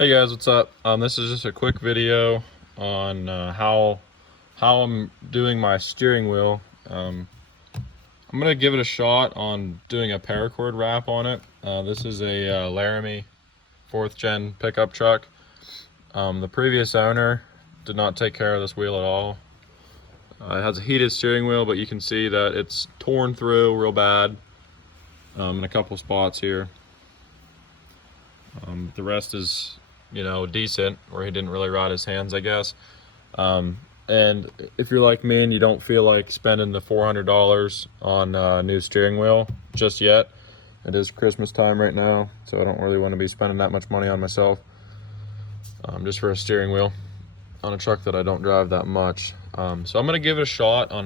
Hey guys, what's up? This is just a quick video on how I'm doing my steering wheel. I'm gonna give it a shot on doing a paracord wrap on it. This is a Laramie 4th gen pickup truck. The previous owner did not take care of this wheel at all. It has a heated steering wheel, but you can see that it's torn through real bad in a couple spots here. The rest is, decent, where he didn't really ride his hands, I guess. And if you're like me and you don't feel like spending the $400 on a new steering wheel just yet, it is Christmas time right now, so I don't really want to be spending that much money on myself, just for a steering wheel on a truck that I don't drive that much. So I'm gonna give it a shot on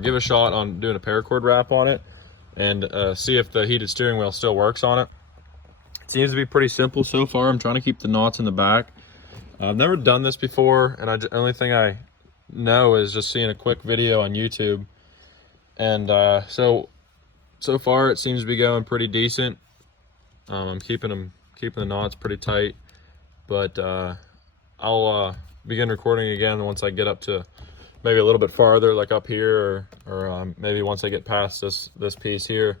give a shot on doing a paracord wrap on it, and see if the heated steering wheel still works on it. It seems to be pretty simple so far. I'm trying to keep the knots in the back. I've never done this before, and the only thing I know is just seeing a quick video on YouTube. And so far it seems to be going pretty decent. I'm keeping the knots pretty tight, but I'll begin recording again once I get up to maybe a little bit farther, like up here, or maybe once I get past this piece here.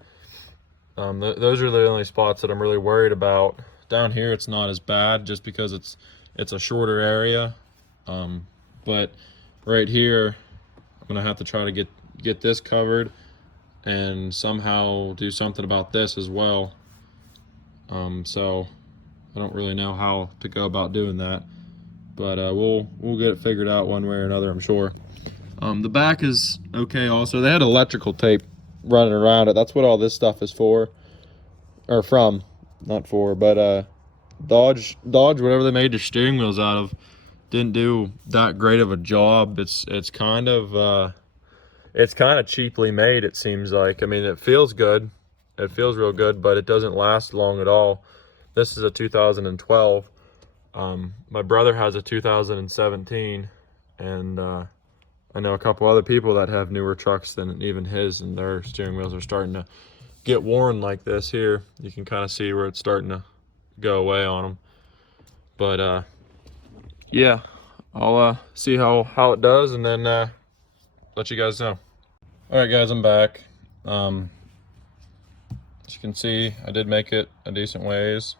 Those are the only spots that I'm really worried about. Down here it's not as bad, just because it's a shorter area, but right here I'm gonna have to try to get this covered and somehow do something about this as well. So I don't really know how to go about doing that, but we'll get it figured out one way or another, I'm sure. The back is okay also. They had electrical tape running around it. That's what all this stuff is for, or from, not for, but Dodge, whatever they made their steering wheels out of, didn't do that great of a job. It's kind of cheaply made, it seems like. I mean, it feels good. It feels real good, but it doesn't last long at all. This is a 2012. My brother has a 2017, and I know a couple other people that have newer trucks than even his, and their steering wheels are starting to get worn like this here. You can kind of see where it's starting to go away on them. But yeah, I'll see how it does, and then let you guys know. All right guys, I'm back. As you can see, I did make it a decent ways.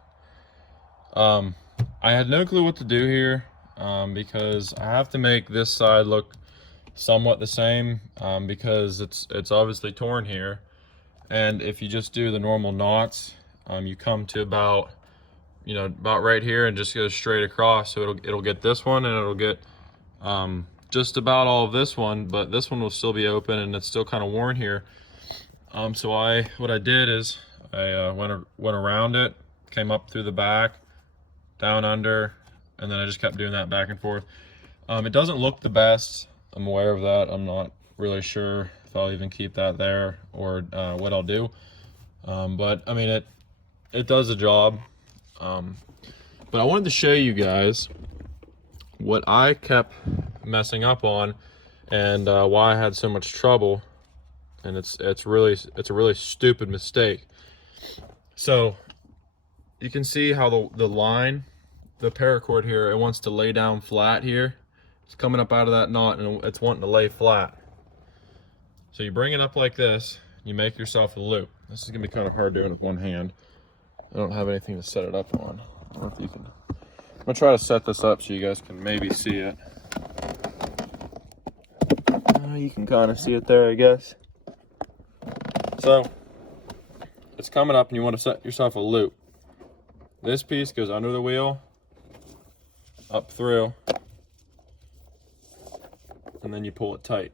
I had no clue what to do here, because I have to make this side look somewhat the same, because it's obviously torn here. And if you just do the normal knots, you come to about right here, and just go straight across. So it'll get this one, and it'll get just about all of this one, but this one will still be open, and it's still kind of worn here. So what I did is I went around it, came up through the back, down under, and then I just kept doing that back and forth. It doesn't look the best. I'm aware of that. I'm not really sure if I'll even keep that there, or what I'll do. But I mean, it does the job. But I wanted to show you guys what I kept messing up on, and why I had so much trouble. And it's a really stupid mistake. So you can see how the line, the paracord here, it wants to lay down flat here. It's coming up out of that knot, and it's wanting to lay flat. So you bring it up like this, you make yourself a loop. This is gonna be kind of hard doing it with one hand. I don't have anything to set it up on. I don't know if you can. I'm gonna try to set this up so you guys can maybe see it. You can kind of see it there, I guess. So it's coming up, and you want to set yourself a loop. This piece goes under the wheel, up through, and then you pull it tight.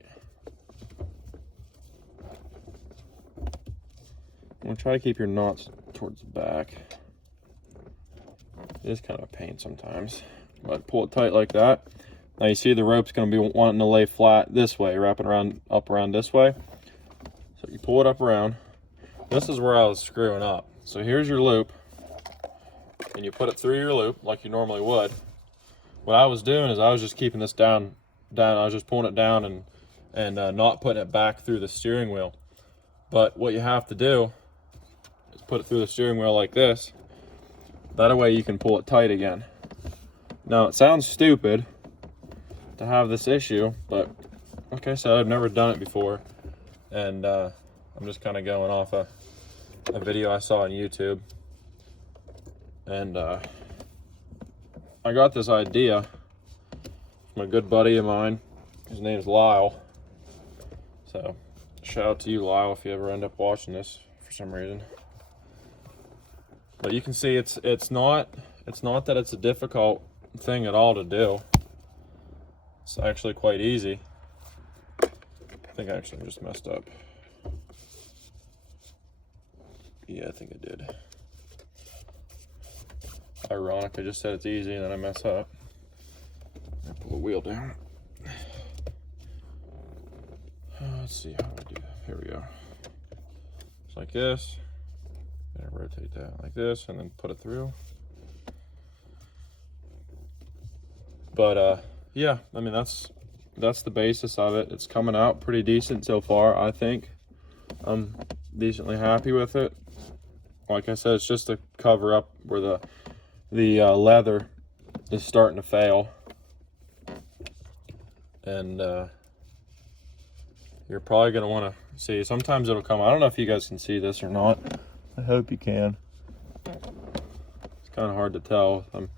I'm gonna try to keep your knots towards the back. It is kind of a pain sometimes, but pull it tight like that. Now you see the rope's gonna be wanting to lay flat this way, wrapping up around this way. So you pull it up around. This is where I was screwing up. So here's your loop, and you put it through your loop like you normally would. What I was doing is I was just keeping this down. I was just pulling it down and not putting it back through the steering wheel. But what you have to do is put it through the steering wheel like this. That way you can pull it tight again. Now it sounds stupid to have this issue, but like I said, I've never done it before, and I'm just kind of going off a video I saw on YouTube, and I got this idea from a good buddy of mine. His name's Lyle. So shout out to you, Lyle, if you ever end up watching this for some reason. But you can see it's not that it's a difficult thing at all to do. It's actually quite easy. I think I actually just messed up. Yeah, I think I did. Ironic, I just said it's easy and then I mess up. I pull the wheel down. Let's see how I do that. Here we go. Just like this. And rotate that like this and then put it through. But yeah, I mean that's the basis of it. It's coming out pretty decent so far, I think. I'm decently happy with it. Like I said, it's just to cover up where the leather is starting to fail. And you're probably going to want to see, sometimes it'll come, I don't know if you guys can see this or not. I hope you can. It's kind of hard to tell. I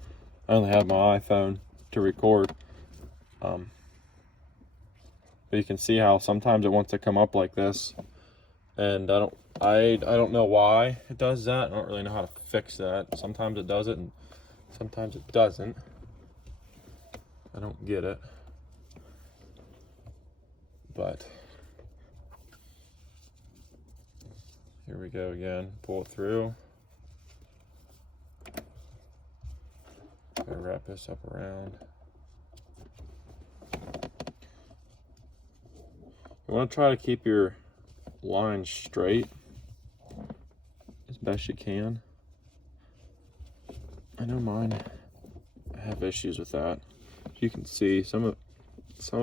only have my iPhone to record. But you can see how sometimes it wants to come up like this. And I don't know why it does that. I don't really know how to fix that. Sometimes it does it and sometimes it doesn't. I don't get it. But here we go again. Pull it through. Gotta wrap this up around. You want to try to keep your line straight as best you can. I know mine have issues with that. You can see some of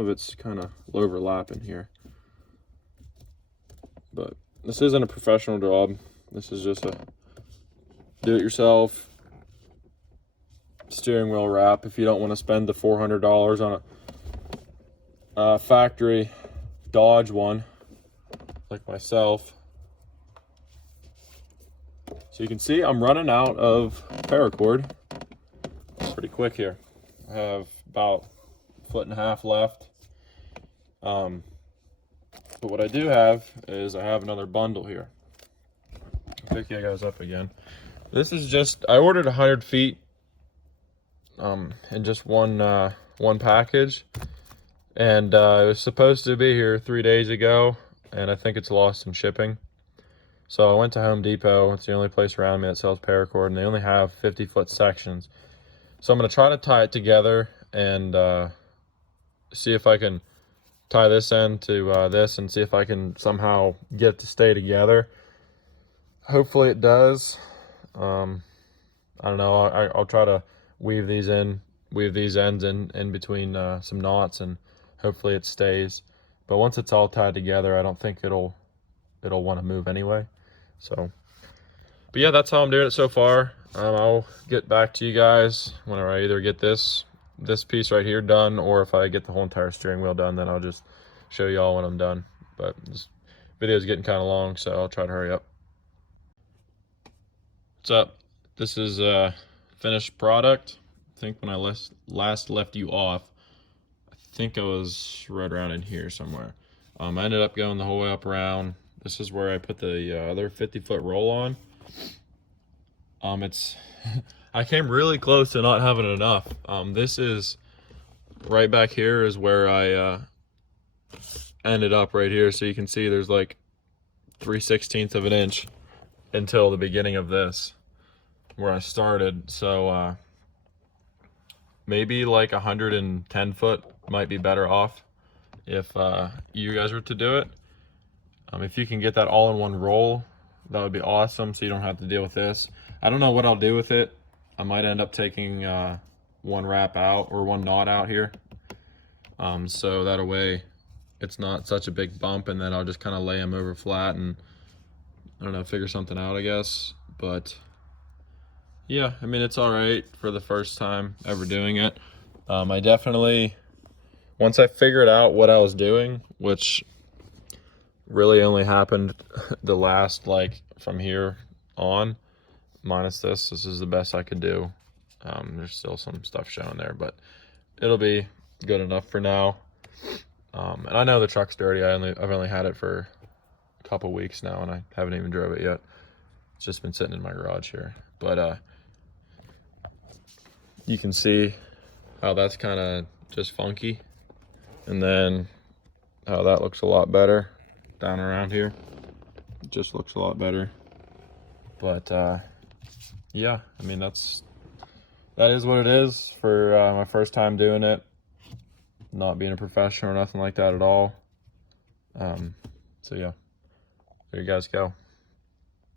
it's kind of overlapping here, but this isn't a professional job. This is just a do-it-yourself steering wheel wrap. If you don't want to spend the $400 on a factory Dodge one like myself. So you can see I'm running out of paracord pretty quick here. I have about 1.5 feet left. But what I do have is I have another bundle here. I'll pick you guys up again. This is just, I ordered 100 feet in just one package, and it was supposed to be here 3 days ago, and I think it's lost in shipping. So I went to Home Depot. It's the only place around me that sells paracord, and they only have 50-foot sections. So I'm going to try to tie it together and see if I can tie this end to this and see if I can somehow get it to stay together. Hopefully it does. I don't know. I'll try to weave these ends in between some knots, and hopefully it stays. But once it's all tied together, I don't think it'll want to move anyway. So, but yeah, that's how I'm doing it so far. I'll get back to you guys whenever I either get this piece right here done, or if I get the whole entire steering wheel done, then I'll just show y'all when I'm done. But this video is getting kind of long, so I'll try to hurry up. What's up? This is a finished product. I think when I last left you off, I think I was right around in here somewhere. I ended up going the whole way up around. This is where I put the other 50-foot roll on. I came really close to not having enough. This is right back here is where I ended up right here. So you can see there's like 3/16 of an inch until the beginning of this where I started. So maybe like 110 foot might be better off if you guys were to do it. If you can get that all in one roll, that would be awesome, so you don't have to deal with this. I don't know what I'll do with it. I might end up taking one wrap out or one knot out here, so that way it's not such a big bump, and then I'll just kind of lay them over flat and I don't know, figure something out, I guess. But Yeah, I mean, it's all right for the first time ever doing it. I definitely, once I figured out what I was doing, which really only happened the last, like, from here on, minus this is the best I could do. There's still some stuff showing there, but it'll be good enough for now. And I know the truck's dirty. I've only had it for a couple weeks now, and I haven't even drove it yet. It's just been sitting in my garage here. But you can see how that's kind of just funky, and then how that looks a lot better down around here. It just looks a lot better. But yeah, I mean, that is what it is for my first time doing it, not being a professional or nothing like that at all. So yeah, there you guys go.